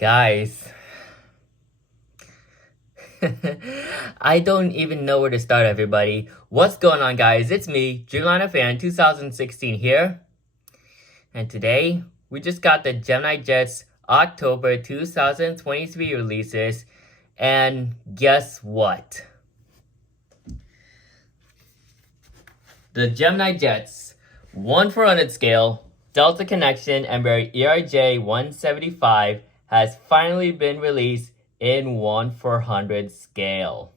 Guys, I don't even know where to start, everybody. What's going on, guys? It's me, Dreamliner Fan 2016 here. And today, we just got the Geminijets October 2023 releases. And guess what? The Geminijets 1/400 scale Delta Connection Embraer E175 has finally been released in 1/400 scale.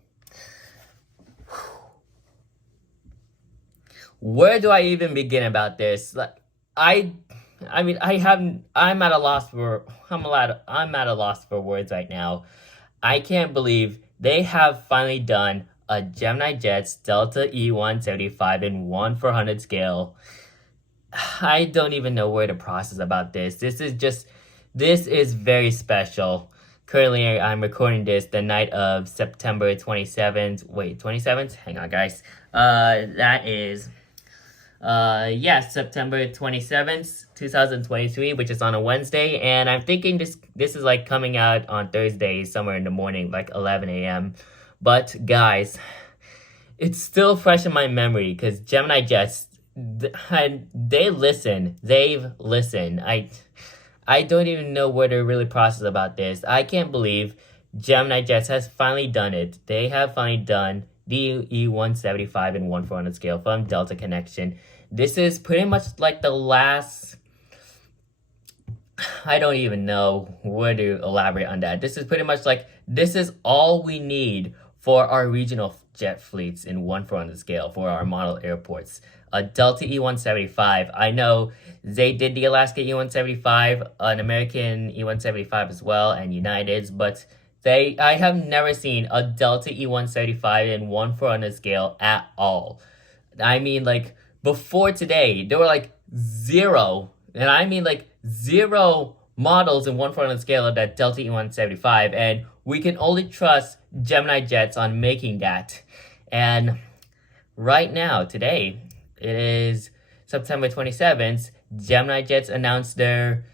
Where do I even begin about this? I'm at a loss for words right now. I can't believe they have finally done a Geminijets Delta E175 in 1/400 scale. I don't even know where to process about this. This is very special. Currently, I'm recording this the night of September 27th. Wait, 27th? Hang on, guys. That is, September 27th, 2023, which is on a Wednesday. And I'm thinking this is like coming out on Thursday, somewhere in the morning, like 11 a.m. But, guys, it's still fresh in my memory because Geminijets, they've listened. I don't even know where to really process about this. I can't believe Geminijets has finally done it. They have finally done the E175 in 1/400 scale from Delta Connection. This is pretty much like the last... I don't even know where to elaborate on that. This is pretty much like, this is all we need for our regional jet fleets in 1/400 scale for our model airports. A Delta E175. I know they did the Alaska E175, an American E175 as well, and United's, but I have never seen a Delta E175 in 1/400 scale at all. I mean, like, before today, there were like zero, and I mean like zero models in 1/400 scale of that Delta E175, and we can only trust Geminijets on making that. And right now, today, it is September 27th, Geminijets announced their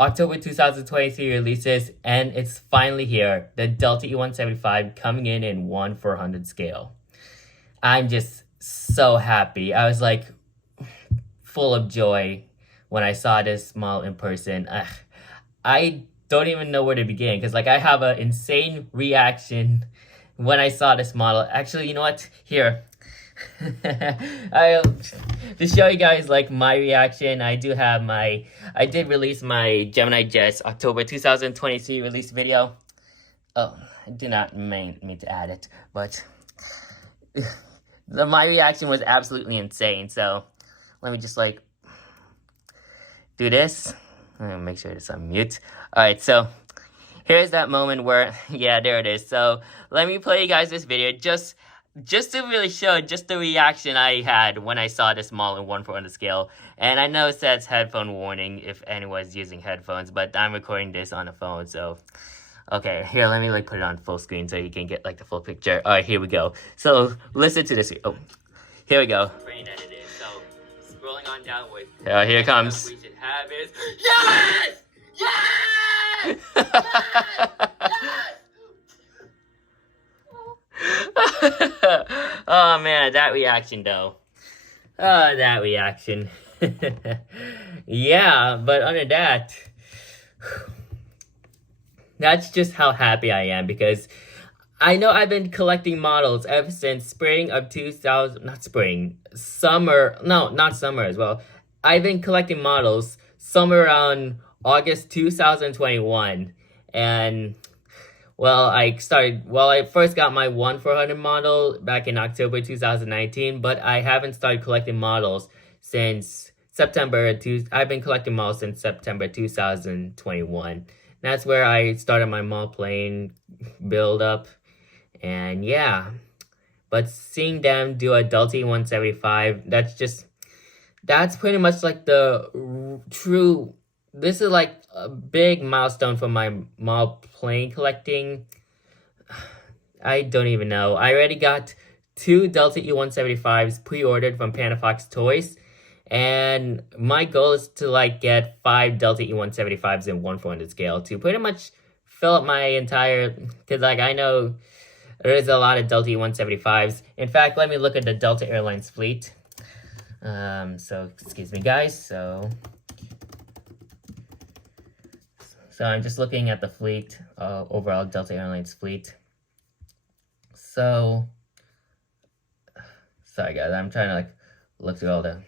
October 2023 releases, and it's finally here, the Delta E175 coming in 1/400 scale. I'm just so happy. I was like full of joy when I saw this model in person. I don't even know where to begin because like I have an insane reaction when I saw this model. Actually, you know what? Here. To show you guys like my reaction, I did release my Geminijets October 2023 release video. Oh, I did not mean to add it, but my reaction was absolutely insane. So let me just like do this. I'm gonna make sure it's on mute. All right, so here's that moment where, yeah, there it is. So let me play you guys this video just to really show just the reaction I had when I saw this model in 1/400 scale. And I know it says headphone warning if anyone's using headphones, but I'm recording this on a phone, so... Okay, here, let me like put it on full screen so you can get like the full picture. Alright, here we go. So, listen to this. Oh, here we go. So, scrolling on downward. Here it comes. We should have is... Yes! Yes! Oh man, that reaction though. Oh, that reaction. Yeah, but other than that, that's just how happy I am because I know I've been collecting models ever since spring of 2000, not summer as well. I've been collecting models somewhere around August 2021, and well, I first got my 1/400 model back in October 2019, but I haven't started collecting models since I've been collecting models since September 2021. That's where I started my model plane build up, and yeah. But seeing them do a Delta E175, that's pretty much like the true... This is like a big milestone for my model plane collecting. I don't even know. I already got 2 Delta E175s pre-ordered from Panafox Toys. And my goal is to like get 5 Delta E175s in 1/400 scale to pretty much fill up my entire, because like I know there is a lot of Delta E175s. In fact, let me look at the Delta Airlines fleet. So excuse me, guys. So I'm just looking at the fleet, overall Delta Airlines fleet. So sorry guys, I'm trying to like look through all the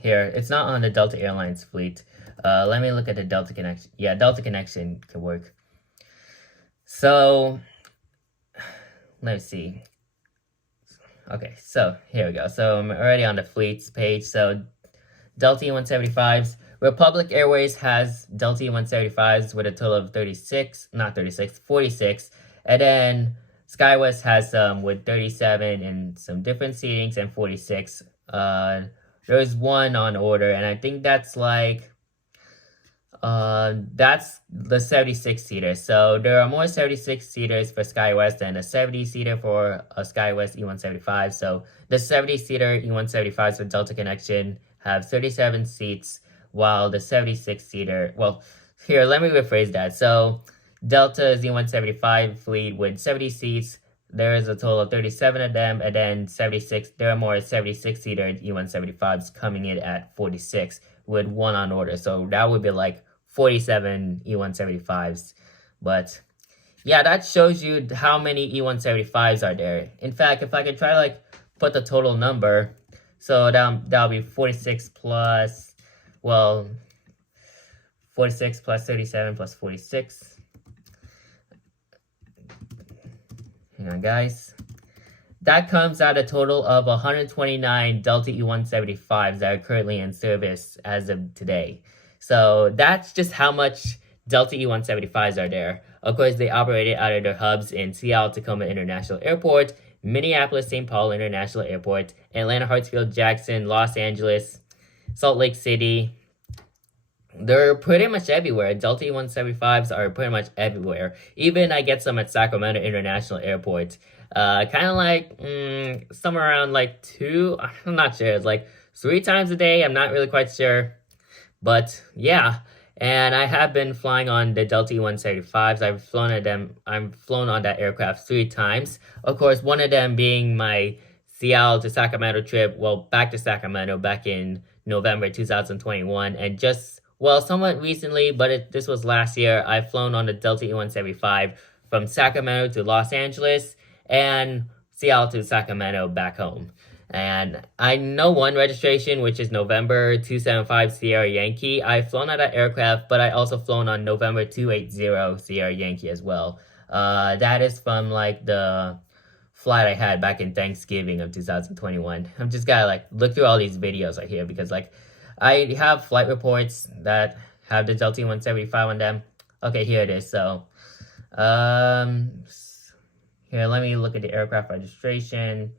here. It's not on the Delta Airlines fleet. Let me look at the Delta Connection. Yeah, Delta Connection can work. So let's see. Okay, so here we go. So I'm already on the fleets page. So Delta E175s. Republic Airways has Delta E175s with a total of 46. And then SkyWest has some with 37 and some different seatings and 46. There's one on order, and I think that's like that's the 76-seater. So there are more 76-seaters for SkyWest than a 70-seater for a SkyWest E175. So the 70-seater E175s with Delta Connection have 37 seats, while the 76-seater, well, here, let me rephrase that. So Delta's E175 fleet with 70 seats, there is a total of 37 of them, and then 76, there are more 76-seater E175s coming in at 46 with one on order. So that would be like 47 E175s. But yeah, that shows you how many E175s are there. In fact, if I could try to like put the total number, so that'll be 46 plus, well, 46 plus 37 plus 46. Hang on, guys. That comes out a total of 129 Delta E175s that are currently in service as of today. So that's just how much Delta E175s are there. Of course, they operated out of their hubs in Seattle Tacoma International Airport, Minneapolis St. Paul International Airport, Atlanta Hartsfield Jackson, Los Angeles, Salt Lake City. They're pretty much everywhere. Delta E175s are pretty much everywhere. Even I get some at Sacramento International Airport. Kind of like somewhere around like 2, I'm not sure. It's like 3 times a day. I'm not really quite sure. But yeah, and I have been flying on the Delta E175s. I've flown on that aircraft 3 times. Of course, one of them being my Seattle to Sacramento trip. Well, back to Sacramento back in November 2021, and just, well, somewhat recently, but this was last year, I've flown on the Delta E175 from Sacramento to Los Angeles and Seattle to Sacramento back home. And I know one registration, which is November 275 Sierra Yankee. I've flown on that aircraft, but I also flown on November 280 Sierra Yankee as well. That is from like the flight I had back in Thanksgiving of 2021. I'm just gotta like look through all these videos right here because like I have flight reports that have the Delta E175 on them. Okay, here it is. So, here, let me look at the aircraft registration.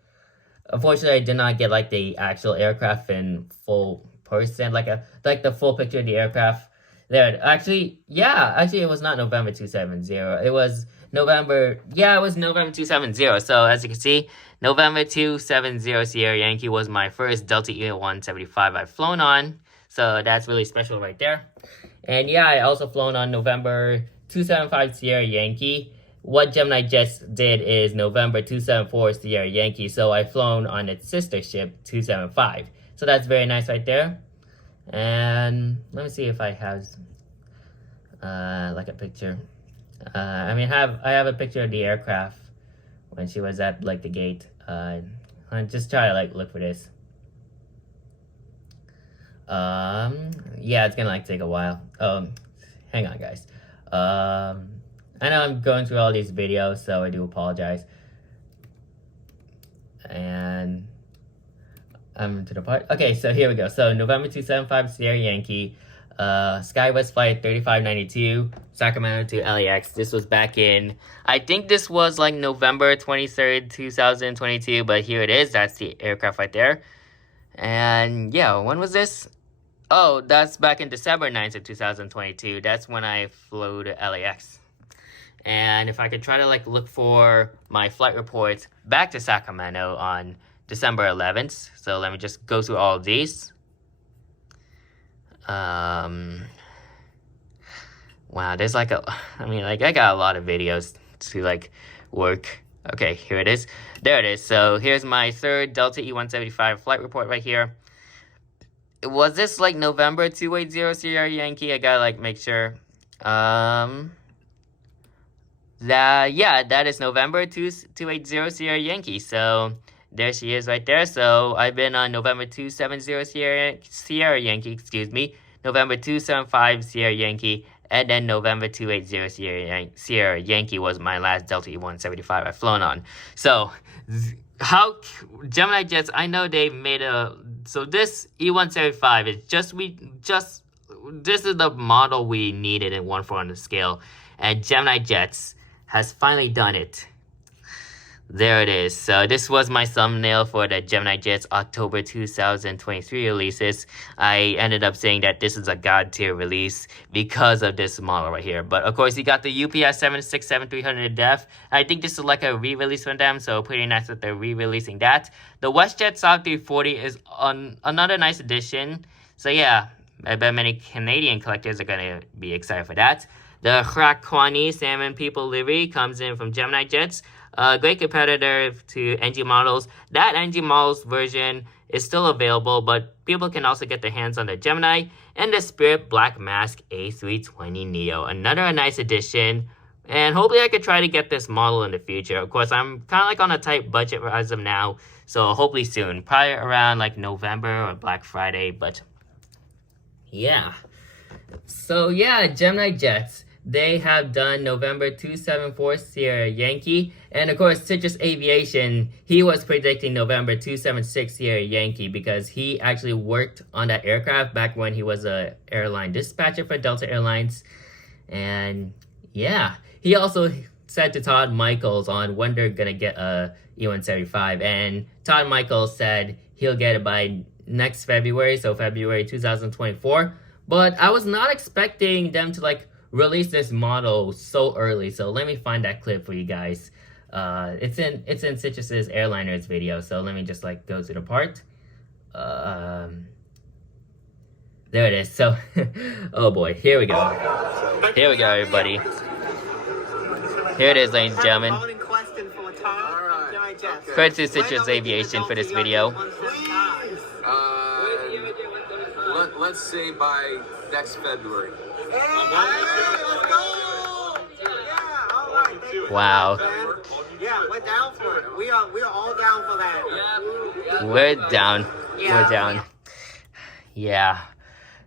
Unfortunately, I did not get like the actual aircraft in full person, like the full picture of the aircraft. There, actually, it was not November 270. It was November 270. So as you can see, November 270 Sierra Yankee was my first Delta E175 I've flown on. So that's really special right there. And yeah, I also flown on November 275 Sierra Yankee. What Geminijets did is November 274 Sierra Yankee. So I flown on its sister ship 275. So that's very nice right there. And let me see if I have like a picture. I have a picture of the aircraft when she was at like the gate. I just try to like look for this. Yeah, it's gonna like take a while. Hang on, guys. I know I'm going through all these videos, so I do apologize. And I'm to the part. Okay, so here we go. So November 275 Sierra Yankee. SkyWest flight 3592, Sacramento to LAX. This was back in, I think this was like November 23rd, 2022, but here it is. That's the aircraft right there. And yeah, when was this? Oh, that's back in December 9th of 2022. That's when I flew to LAX. And if I could try to like look for my flight reports back to Sacramento on December 11th. So let me just go through all of these. Wow, there's like I got a lot of videos to like work. Okay, here it is. There it is. So here's my third Delta E175 flight report right here. Was this like November 280 Sierra Yankee? I gotta like make sure. That is November 280 Sierra Yankee. So there she is right there. So I've been on November 270 Sierra Yankee, excuse me. November 275 Sierra Yankee. And then November 280 Sierra Yankee was my last Delta E175 I've flown on. So, how Geminijets, I know they made so this E175 is this is the model we needed in 1/400 scale. And Geminijets has finally done it. There it is. So this was my thumbnail for the Geminijets October 2023 releases. I ended up saying that this is a god tier release because of this model right here. But of course, you got the UPS 767-300 def. I think this is like a re-release from them, so pretty nice that they're re-releasing that. The WestJet Saab 340 is another nice addition. So yeah, I bet many Canadian collectors are going to be excited for that. The Krakkwani Salmon People livery comes in from Geminijets. A great competitor to NG models. That NG models version is still available, but people can also get their hands on the Gemini and the Spirit Black Mask A320 Neo. Another nice addition, and hopefully I could try to get this model in the future. Of course, I'm kind of like on a tight budget as of now, so hopefully soon. Probably around like November or Black Friday, but yeah. So yeah, Geminijets. They have done November 274 Sierra Yankee. And of course, Citrus Aviation, he was predicting November 276 Sierra Yankee because he actually worked on that aircraft back when he was a airline dispatcher for Delta Airlines. And yeah, he also said to Todd Michaels on when they're going to get a E175. And Todd Michaels said he'll get it by next February, so February 2024. But I was not expecting them to like release this model so early, so let me find that clip for you guys. It's in Citrus's Airliners video, so let me just like go to the part. There it is. So oh boy, here we go. Here we go, everybody. Here it is, ladies and gentlemen. Credit to Citrus Aviation for this video. Let's say by next February. Wow. Yeah, we're down for it. We are all down for that. We're down. Yeah. We're down. Yeah.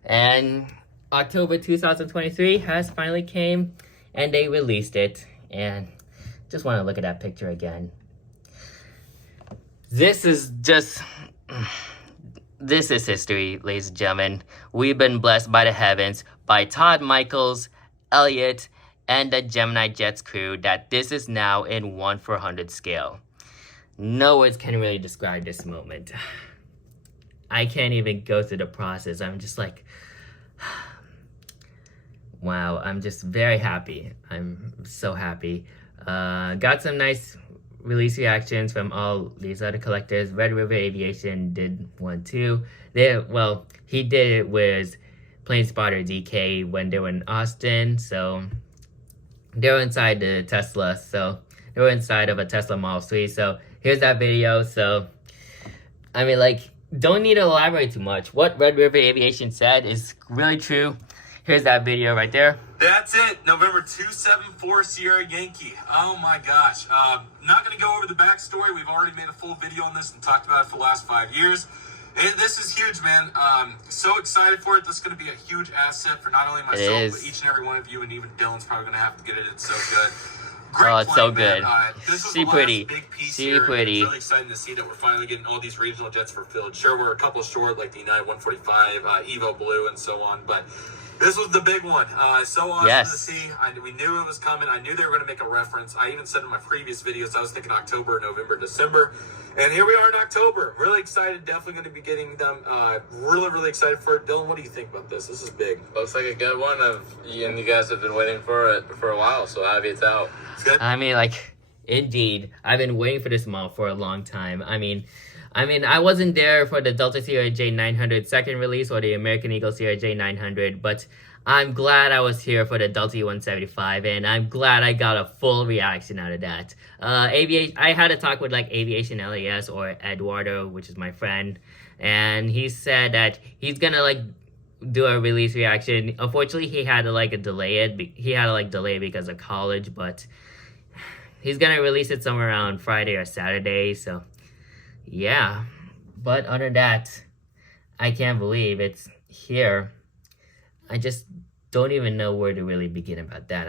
And October 2023 has finally came, and they released it. And just want to look at that picture again. This is history, ladies and gentlemen. We've been blessed by the heavens, by Todd Michaels, Elliot, and the Geminijets crew that this is now in 1/400 scale. No words can really describe this moment. I can't even go through the process. I'm just like, wow, I'm just very happy. I'm so happy. Got some nice release reactions from all these other collectors. Red River Aviation did one too. He did it with Plane Spotter DK when they were in Austin, so they were inside the Tesla, so they were inside of a Tesla Model 3, so here's that video. So I mean, like, don't need to elaborate too much. What Red River Aviation said is really true. Here's that video right there. That's it. November 274 Sierra Yankee. Oh my gosh. Not going to go over the backstory. We've already made a full video on this and talked about it for the last 5 years. This is huge, man. So excited for it. This is going to be a huge asset for not only myself, but each and every one of you, and even Dylan's probably going to have to get it. It's so good. Great it's so good. This was She the pretty. big piece She here. pretty. It's really exciting to see that we're finally getting all these regional jets fulfilled. Sure, we're a couple short, like the United 145, Evo Blue, and so on, but this was the big one. So awesome to see. We knew it was coming. I knew they were going to make a reference. I even said in my previous videos, I was thinking October, November, December. And here we are in October. Really excited. Definitely going to be getting them. Really, really excited for it. Dylan, what do you think about this? This is big. Looks like a good one. And you guys have been waiting for it for a while, so happy it's out. I mean, like, indeed. I've been waiting for this model for a long time. I mean, I wasn't there for the Delta Sierra J900 second release or the American Eagle Sierra J900, but I'm glad I was here for the Delta E175, and I'm glad I got a full reaction out of that. Aviation, I had a talk with like Aviation LAS or Eduardo, which is my friend, and he said that he's gonna like do a release reaction. Unfortunately, he had to like delay it. He had to like delay it because of college, but he's gonna release it somewhere around Friday or Saturday. So yeah, but other than that, I can't believe it's here. I just don't even know where to really begin about that.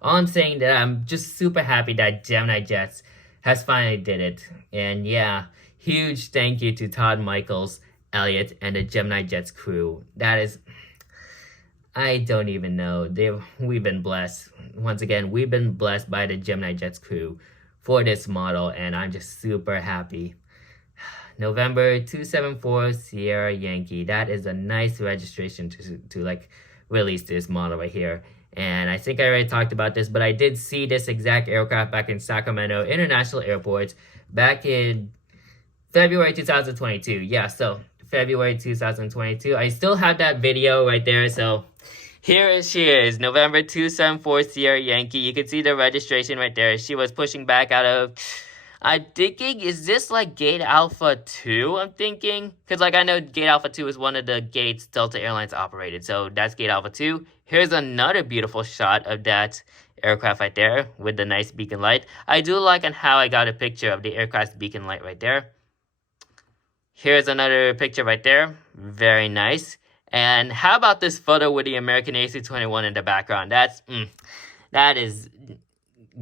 All I'm saying that I'm just super happy that Geminijets has finally did it. And yeah, huge thank you to Todd Michaels, Elliot, and the Geminijets crew. I don't even know. We've been blessed. Once again, we've been blessed by the Geminijets crew for this model, and I'm just super happy. November 274 Sierra Yankee. That is a nice registration to like release this model right here. And I think I already talked about this, but I did see this exact aircraft back in Sacramento International Airport back in February 2022. Yeah, so February 2022. I still have that video right there. So here she is, November 274 Sierra Yankee. You can see the registration right there. She was pushing back out of... I'm thinking, is this like Gate Alpha 2? I'm thinking, because like I know Gate Alpha 2 is one of the gates Delta Airlines operated, so that's Gate Alpha 2. Here's another beautiful shot of that aircraft right there with the nice beacon light. I do like on how I got a picture of the aircraft's beacon light right there. Here's another picture right there, very nice. And how about this photo with the American AC-21 in the background? That is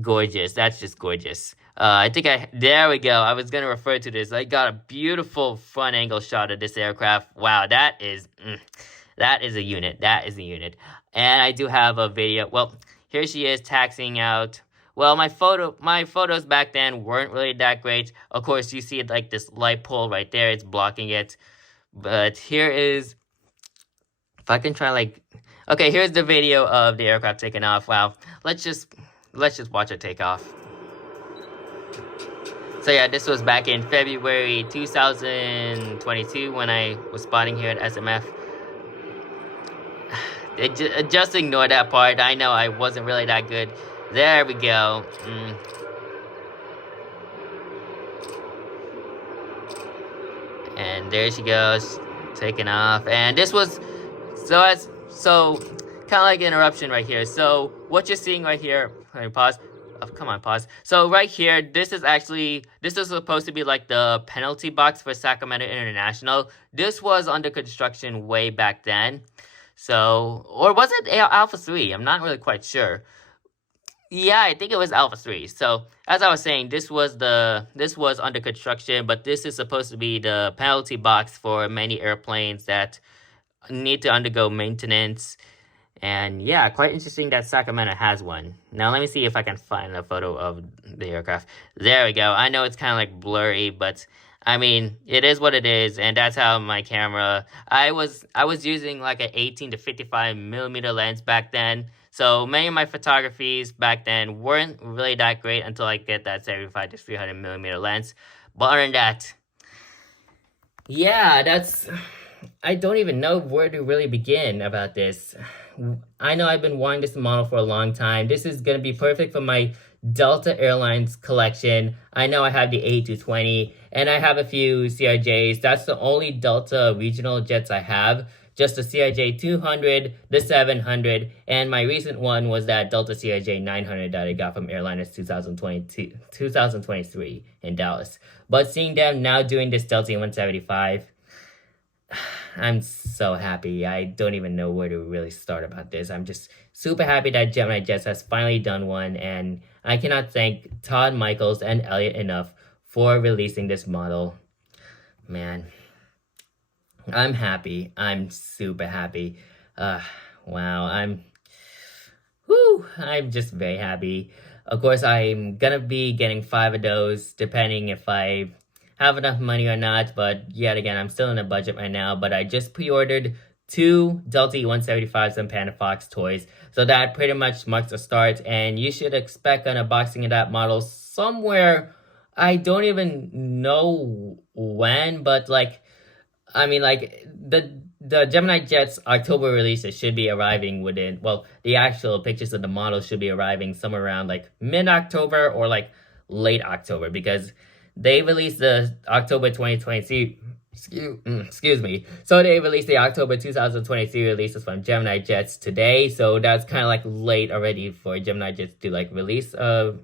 gorgeous. That's just gorgeous. There we go. I was going to refer to this. I got a beautiful front angle shot of this aircraft. Wow, that is a unit. That is a unit. And I do have a video. Well, here she is taxiing out. Well, my photos back then weren't really that great. Of course, you see like this light pole right there. It's blocking it. But here is, if I can try like, okay, here's the video of the aircraft taking off. Wow. Let's just watch it take off. So yeah, this was back in February 2022 when I was spotting here at SMF. Just ignore that part. I know I wasn't really that good. There we go. And there she goes, taking off. And this was, so kind of like an interruption right here. So what you're seeing right here, let me pause. Oh, come on, pause. So right here, this is supposed to be like the penalty box for Sacramento International. This was under construction way back then. So, or was it Alpha 3? I'm not really quite sure. Yeah, I think it was Alpha 3. So, as I was saying, this was under construction, but this is supposed to be the penalty box for many airplanes that need to undergo maintenance. And yeah, quite interesting that Sacramento has one. Now let me see if I can find a photo of the aircraft. There we go. I know it's kind of like blurry, but I mean, it is what it is, and that's how my camera... I was using like an 18 to 55 millimeter lens back then, so many of my photographies back then weren't really that great until I get that 75 to 300 millimeter lens. But other than that, yeah, I don't even know where to really begin about this. I know I've been wanting this model for a long time. This is going to be perfect for my Delta Airlines collection. I know I have the A220 and I have a few CRJs. That's the only Delta regional jets I have. Just the CRJ 200, the 700, and my recent one was that Delta CRJ 900 that I got from Airliners 2023 in Dallas. But seeing them now doing this Delta 175, I'm so happy. I don't even know where to really start about this. I'm just super happy that Geminijets has finally done one, and I cannot thank Todd Michaels and Elliot enough for releasing this model. Man, I'm happy. I'm super happy. Wow, I'm just very happy. Of course, I'm gonna be getting 5 of those, depending if I have enough money or not, but yet again, I'm still in a budget right now, but I just pre-ordered 2 Delta E175s and Panda Fox toys, so that pretty much marks the start, and you should expect an unboxing of that model somewhere. I don't even know when, but like, I mean, like, the the Gemini Jets October releases should be arriving within, well, the actual pictures of the model should be arriving somewhere around like mid-October or like late October, because they released the October 2023, excuse me. So they released the October 2023 releases from Gemini Jets today. So that's kind of like late already for Gemini Jets to like release a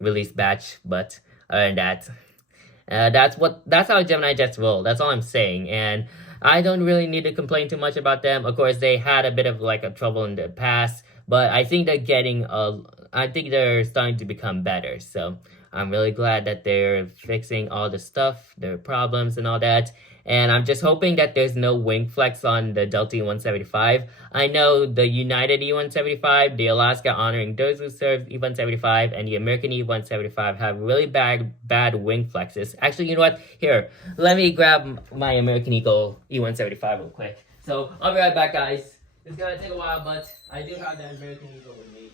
release batch. But other than that, that's how Gemini Jets roll. That's all I'm saying. And I don't really need to complain too much about them. Of course, they had a bit of like a trouble in the past, but I think they're starting to become better. So I'm really glad that they're fixing all the stuff, their problems and all that. And I'm just hoping that there's no wing flex on the Delta E175. I know the United E175, the Alaska Honoring Those Who Serve E175, and the American E175 have really bad wing flexes. Actually, you know what? Here, let me grab my American Eagle E175 real quick. So I'll be right back, guys. It's gonna take a while, but I do have that American Eagle with me.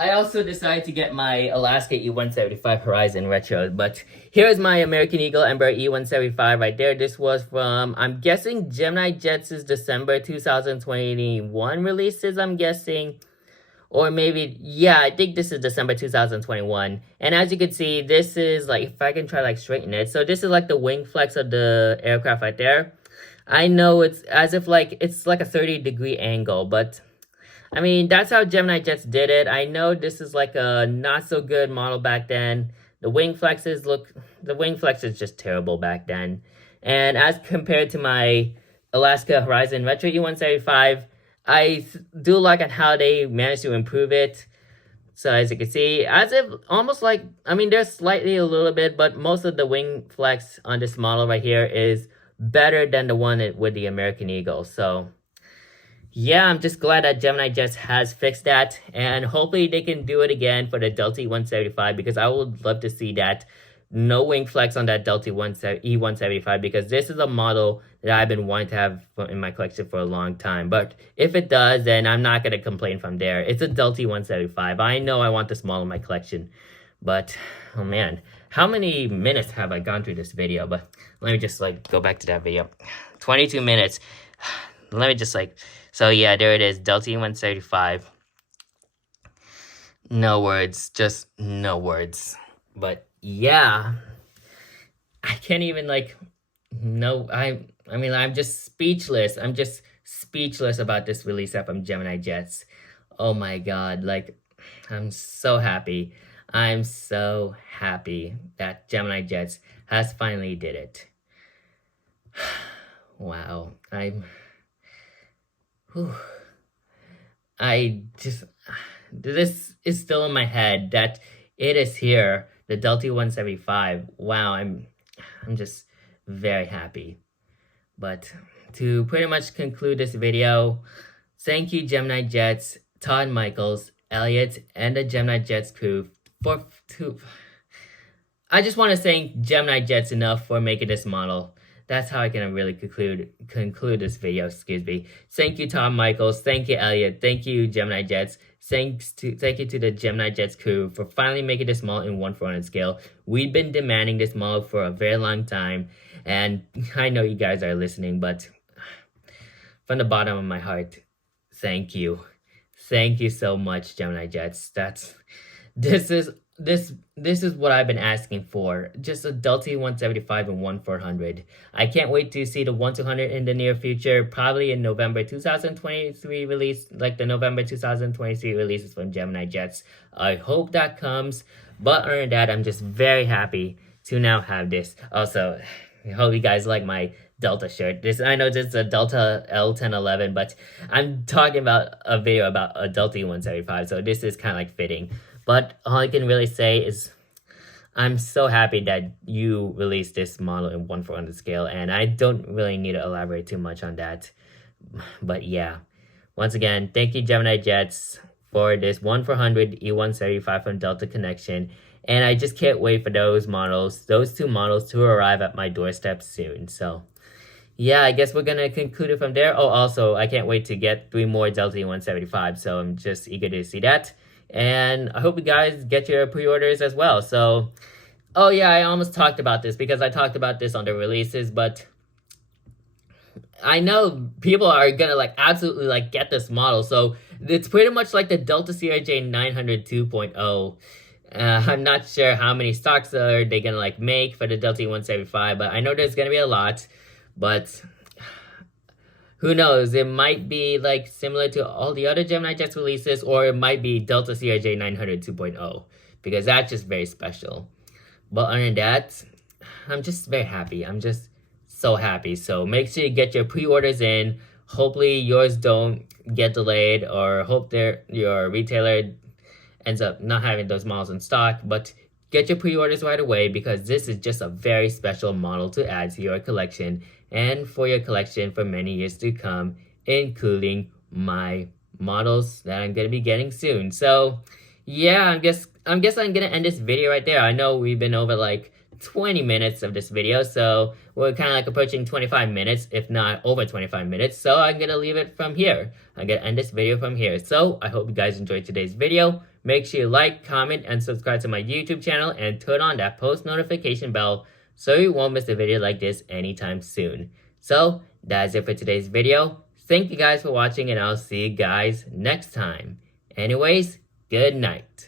I also decided to get my Alaska E175 Horizon Retro, but here's my American Eagle Embraer E175 right there. This was from, I'm guessing, Gemini Jets' December 2021 releases, I'm guessing. Or maybe, yeah, I think this is December 2021. And as you can see, this is like, if I can try like straighten it. So this is like the wing flex of the aircraft right there. I know it's as if like, it's like a 30-degree angle, but I mean, that's how Gemini Jets did it. I know this is like a not so good model back then. The wing flex is just terrible back then. And as compared to my Alaska Horizon Retro E175, I do like at how they managed to improve it. So as you can see, as if almost like, I mean, there's slightly a little bit, but most of the wing flex on this model right here is better than the one with the American Eagle. So yeah, I'm just glad that Gemini Jets has fixed that, and hopefully they can do it again for the Delta E175, because I would love to see that. No wing flex on that Delta E175, because this is a model that I've been wanting to have in my collection for a long time. But if it does, then I'm not going to complain from there. It's a Delta E175. I know I want this model in my collection, but oh man, how many minutes have I gone through this video? But let me just like go back to that video. 22 minutes. Let me just like, so yeah, there it is, Delta E175. No words, just no words. But yeah, I can't even like, no, I mean, I'm just speechless. I'm just speechless about this release up from Gemini Jets. Oh my God, like, I'm so happy. I'm so happy that Gemini Jets has finally did it. Wow, this is still in my head that it is here, the Delta 175. Wow, I'm just very happy. But to pretty much conclude this video, thank you Gemini Jets, Todd Michaels, Elliot, and the Gemini Jets crew I just want to thank Gemini Jets enough for making this model. That's how I can really conclude this video, excuse me. Thank you, Tom Michaels. Thank you, Elliot. Thank you, Gemini Jets. Thank you to the Gemini Jets crew for finally making this model in 1/400 scale. We've been demanding this model for a very long time, and I know you guys are listening, but from the bottom of my heart, thank you. Thank you so much, Gemini Jets. This is what I've been asking for. Just a Delta 175 and 1/400. I can't wait to see the 1/200 in the near future, probably in November 2023 release, like the November 2023 releases from Gemini Jets. I hope that comes. But other than that, I'm just very happy to now have this. Also, I hope you guys like my Delta shirt. I know this is a Delta L1011, but I'm talking about a video about a Delta 175, so this is kind of like fitting. But all I can really say is I'm so happy that you released this model in 1/400 scale, and I don't really need to elaborate too much on that. But yeah, once again, thank you Gemini Jets for this 1/400 E175 from Delta Connection. And I just can't wait for those two models to arrive at my doorstep soon. So yeah, I guess we're gonna conclude it from there. Oh, also, I can't wait to get 3 more Delta E175, so I'm just eager to see that. And I hope you guys get your pre-orders as well. So, oh yeah, I almost talked about this because I talked about this on the releases, but I know people are gonna like absolutely like get this model. So it's pretty much like the Delta CRJ 900 2.0. I'm not sure how many stocks are they gonna like make for the Delta E175, but I know there's gonna be a lot. But who knows? It might be like similar to all the other Geminijets releases, or it might be Delta CRJ 900 2.0, because that's just very special. But other than that, I'm just very happy. I'm just so happy. So make sure you get your pre-orders in. Hopefully yours don't get delayed, or hope your retailer ends up not having those models in stock. But get your pre-orders right away, because this is just a very special model to add to your collection and for your collection for many years to come, including my models that I'm gonna be getting soon. So yeah, I guess I'm gonna end this video right there. I know we've been over like 20 minutes of this video, so we're kind of like approaching 25 minutes, if not over 25 minutes. So I'm gonna leave it from here. I'm gonna end this video from here. So I hope you guys enjoyed today's video. Make sure you like, comment, and subscribe to my YouTube channel, and turn on that post notification bell so you won't miss a video like this anytime soon. So that's it for today's video. Thank you guys for watching, and I'll see you guys next time. Anyways, good night.